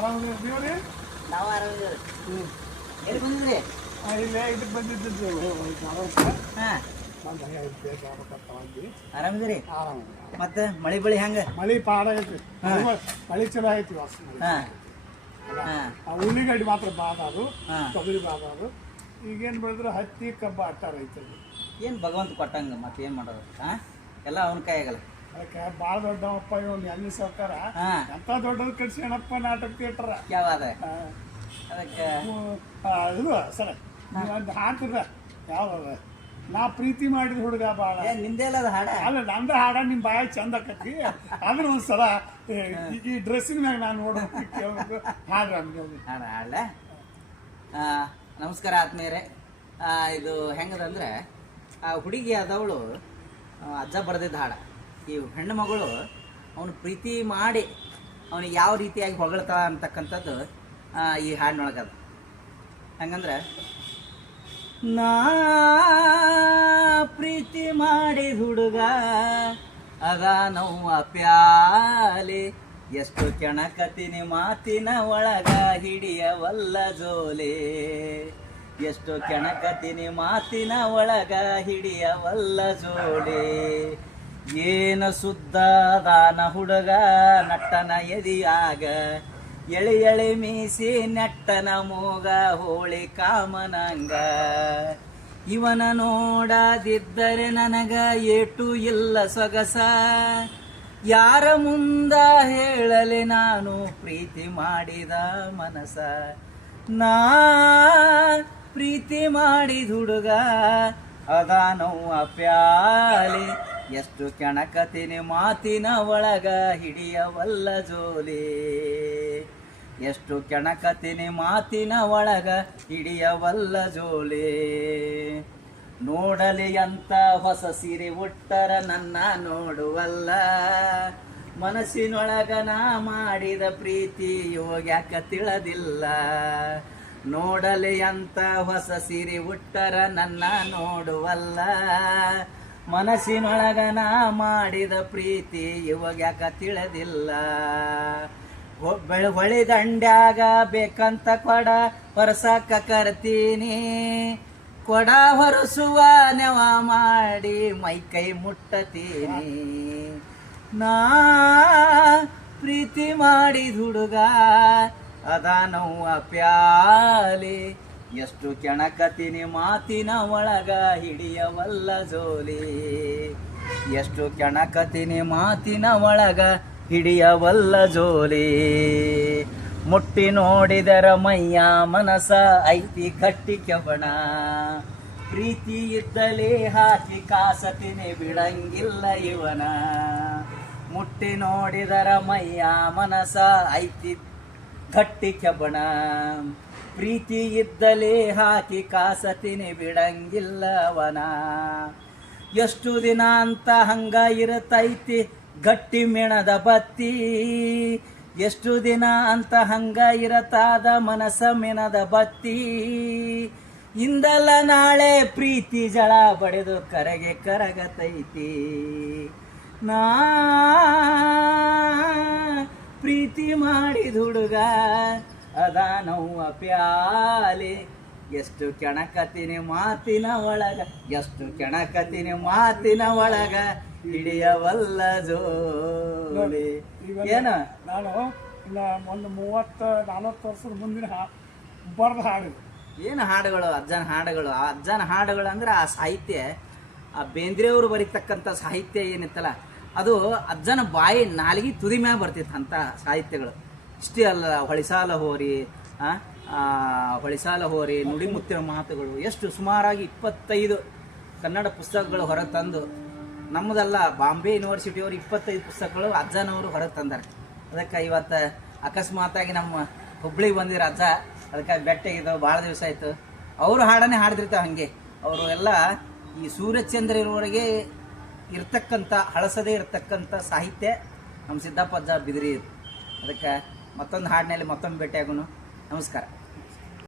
ಆರಾಮದಿವ್ರಿ. ನಾವು ಆರಾಮಿದ್ದೀವಿ. ಎಲ್ಲಿ ಬಂದಿದ್ರಿ? ಇಲ್ಲೇ ಇದಕ್ಕೆ ಬಂದಿದ್ದು. ಆರಾಮಿದ್ರಿ? ಮತ್ತೆ ಮಳಿ ಬಳಿ ಹೆಂಗ? ಮಳಿ ಪಾಡ ಐತ್ರಿ. ಮಳಿ ಚಲೋ ಐತಿ. ಉಳ್ಳಿಗಡ್ಡಿ ಮಾತ್ರ ಬಾದ ಅದು, ತೊಗರಿ ಬಾದ ಅದು. ಈಗೇನ್ ಬೆಳೆದ್ರೆ ಹತ್ತಿ ಕಬ್ಬ ಅಟ್ಟ ರೈತರು. ಏನ್ ಭಗವಂತ ಕೊಟ್ಟಂಗ ಮತ್ತೆ ಏನ್ ಮಾಡೋದು? ಎಲ್ಲ ಅವನ ಕೈಯಾಗಲ್ಲ. ಅದಕ್ಕೆ ಬಾಳ ದೊಡ್ಡವಪ್ಪ ಇವನ್ ಎಣ್ಣೆ ಸರ್ಕಾರ ಎಂತ ದೊಡ್ಡದ್ ಕಟ್ಸ್ಯಾನಪ್ಪ ನಾಟಕ ಥಿಯೇಟರ್. ಯಾವಾಗ ಅದಕ್ಕೆ ಇದು ಸರ ಒಂದು ಹಾಡ್ತಿರ ಯಾವ್ದ ನಾ ಪ್ರೀತಿ ಮಾಡಿದ ಹುಡುಗ ಬಾಳ. ನಿಂದೆಲ್ಲ ಅದು ಹಾಡ ಅಲ್ಲ ನಂದ ಹಾಡ ನಿಮ್ ಬಾಯ ಚಂದ ಆಕತಿ. ಆದ್ರೆ ಒಂದ್ಸಲ ಈ ಡ್ರೆಸ್ಸಿನ ಮ್ಯಾಗ ನಾನು ನೋಡ್ಬೇಕು ಹಾಡ್ರ ಹಾಡ ಹಾಡ್ಲ. ನಮಸ್ಕಾರ ಆತ್ಮೀಯರೇ. ಇದು ಹೆಂಗದಂದ್ರೆ ಆ ಹುಡುಗಿ ಆದವಳು ಅಜ್ಜ ಬರೆದಿದ್ದ ಹಾಡ. ಈ ಹೆಣ್ಣು ಮಗಳು ಅವನು ಪ್ರೀತಿ ಮಾಡಿ ಅವನಿಗೆ ಯಾವ ರೀತಿಯಾಗಿ ಹೊಗಳ್ತಾಳ ಅಂತಕ್ಕಂಥದ್ದು ಈ ಹಾಡಿನೊಳಗದ. ಹಂಗಂದ್ರೆ ನಾ ಪ್ರೀತಿ ಮಾಡಿ ಹುಡುಗ ಅದ ನೋವ ಪ್ಯಾಲೆ, ಎಷ್ಟು ಕೆಣಕತಿನಿ ಮಾತಿನ ಒಳಗ ಹಿಡಿಯವಲ್ಲ ಜೋಲೆ, ಎಷ್ಟು ಕೆಣಕತಿನಿ ಮಾತಿನ ಒಳಗ ಹಿಡಿಯವಲ್ಲ ಜೋಲೆ. ಏನ ಸುದ್ದಾದಾನ ಹುಡುಗ ನಟ್ಟನ ಎದಿಯಾಗ, ಎಳಿ ಎಳಿ ಮೀಸಿ ನೆಟ್ಟನ ಮೂಗ ಹೋಳಿ ಕಾಮನಂಗ. ಇವನ ನೋಡದಿದ್ದರೆ ನನಗ ಏಟು ಇಲ್ಲ ಸೊಗಸ, ಯಾರ ಮುಂದ ಹೇಳಲಿ ನಾನು ಪ್ರೀತಿ ಮಾಡಿದ ಮನಸ. ನಾ ಪ್ರೀತಿ ಮಾಡಿದ ಹುಡುಗ ಅದ ನೋವ ಪ್ಯಾಲೆ, ಎಷ್ಟು ಕೆಣಕತಿನಿ ಮಾತಿನ ಒಳಗ ಹಿಡಿಯವಲ್ಲ ಜೋಲಿ, ಎಷ್ಟು ಕೆಣಕತಿನಿ ಮಾತಿನ ಒಳಗ ಹಿಡಿಯವಲ್ಲ ಜೋಲಿ. ನೋಡಲಿ ಅಂತ ಹೊಸ ಸೀರೆ ಉಟ್ಟರ ನನ್ನ ನೋಡುವಲ್ಲ, ಮನಸ್ಸಿನೊಳಗ ನಾ ಮಾಡಿದ ಪ್ರೀತಿ ಯೋಗ್ಯಾಕ ತಿಳಿದಿಲ್ಲ. ನೋಡಲಿ ಅಂತ ಹೊಸ ಸೀರೆ ಉಟ್ಟರ ನನ್ನ ನೋಡುವಲ್ಲ, ಮನಸ್ಸಿನೊಳಗ ನಾ ಮಾಡಿದ ಪ್ರೀತಿ ಇವಾಗ್ಯಾಕ ತಿಳಿದಿಲ್ಲ. ಹೊಳಿ ದಂಡ್ಯಾಗ ಬೇಕಂತ ಕೊಡ ಹೊರಸಕ್ಕ ಕರ್ತೀನಿ, ಕೊಡ ಹೊರಸುವ ನೆವ ಮಾಡಿ ಮೈ ಕೈ ಮುಟ್ಟತೀನಿ. ನಾ ಪ್ರೀತಿ ಮಾಡಿದ ಹುಡುಗ ಅದ ನೋವ ಪ್ಯಾಲೆ, ಎಷ್ಟು ಕೆಣಕತಿನಿ ಮಾತಿನ ಒಳಗ ಹಿಡಿಯವಲ್ಲ ಜೋಲಿ, ಎಷ್ಟು ಕೆಣಕತಿನಿ ಮಾತಿನ ಒಳಗ ಹಿಡಿಯವಲ್ಲ ಜೋಲಿ. ಮುಟ್ಟಿ ನೋಡಿದರ ಮೈಯ ಮನಸ ಐತಿ ಗಟ್ಟಿ ಕೆವಣ, ಪ್ರೀತಿ ಇದ್ದಲೇ ಹಾಕಿ ಕಾಸತಿನಿ ಬಿಡಂಗಿಲ್ಲ ಇವನ. ಮುಟ್ಟಿ ನೋಡಿದರ ಮೈಯ ಮನಸ ಐತಿ ಗಟ್ಟಿ ಕೆಬಣ, ಪ್ರೀತಿ ಇದ್ದಲೇ ಹಾಕಿ ಕಾಸತಿನಿ ಬಿಡಂಗಿಲ್ಲವನ. ಎಷ್ಟು ದಿನ ಅಂತ ಹಂಗ ಇರತೈತಿ ಗಟ್ಟಿ ಮೆಣದ ಬತ್ತಿ, ಎಷ್ಟು ದಿನ ಅಂತ ಹಂಗ ಇರತಾದ ಮನಸ ಮೆಣದ ಬತ್ತಿ. ಇಂದಲ್ಲ ನಾಳೆ ಪ್ರೀತಿ ಜಳ ಬಡಿದು ಕರಗೆ ಕರಗತೈತಿ. ನಾ ಪ್ರೀತಿ ಮಾಡಿದ ಹುಡುಗ ಅದ ನೋವ ಪ್ಯಾಲೆ, ಎಷ್ಟು ಕೆಣಕತಿನಿ ಮಾತಿನ ಒಳಗ, ಎಷ್ಟು ಕೆಣಕತಿನಿ ಮಾತಿನ ಒಳಗ ಹಿಡಿಯವಲ್ಲ ಜೋಲಿ. ಏನ ನಾನು ಒಂದು 30-40 ವರ್ಷದ ಮುಂದಿನ ಬರೆದ ಹಾಡು. ಏನು ಹಾಡುಗಳು? ಅಜ್ಜನ ಹಾಡುಗಳು. ಆ ಅಜ್ಜನ ಹಾಡುಗಳು ಅಂದ್ರೆ ಆ ಸಾಹಿತ್ಯ, ಆ ಬೇಂದ್ರೆಯವರು ಬರೀತಕ್ಕಂಥ ಸಾಹಿತ್ಯ ಏನಿತ್ತಲ್ಲ ಅದು ಅಜ್ಜನ ಬಾಯಿ ನಾಲಿಗೆ ತುದಿ ಮ್ಯಾಗ ಬರ್ತಿತ್ತು ಅಂಥ ಸಾಹಿತ್ಯಗಳು. ಇಷ್ಟೇ ಅಲ್ಲ, ಹೊಳಿಸಾಲ ಹೋರಿ, ನುಡಿಮುತ್ತಿನ ಮಾತುಗಳು, ಎಷ್ಟು ಸುಮಾರಾಗಿ 25 ಕನ್ನಡ ಪುಸ್ತಕಗಳು ಹೊರಗೆ ತಂದು, ನಮ್ಮದಲ್ಲ ಬಾಂಬೆ ಯೂನಿವರ್ಸಿಟಿಯವರು 25 ಪುಸ್ತಕಗಳು ಅಜ್ಜನವರು ಹೊರಗೆ ತಂದಾರೆ. ಅದಕ್ಕೆ ಇವತ್ತು ಅಕಸ್ಮಾತಾಗಿ ನಮ್ಮ ಹುಬ್ಳಿಗೆ ಬಂದಿರೋ ಅಜ್ಜ, ಅದಕ್ಕೆ ಬೆಟ್ಟಗಿದ್ದವು ಭಾಳ ದಿವಸ ಆಯಿತು. ಅವರು ಹಾಡನ್ನೇ ಹಾಡ್ದಿರ್ತಾವೆ. ಹಾಗೆ ಅವರು ಎಲ್ಲ ಈ ಸೂರ್ಯಚಂದ್ರ ಇರುವವರೆಗೆ ಇರ್ತಕ್ಕಂಥ ಹಳಸದೇ ಇರತಕ್ಕಂಥ ಸಾಹಿತ್ಯ ನಮ್ಮ ಸಿದ್ದಪ್ಪ ಅಜ್ಜ ಬಿದಿರಿ. ಅದಕ್ಕೆ ಮತ್ತೊಂದು ಹಾಡಿನಲ್ಲಿ ಮತ್ತೊಂದು ಭೇಟಿಯಾಗೋಣ. ನಮಸ್ಕಾರ.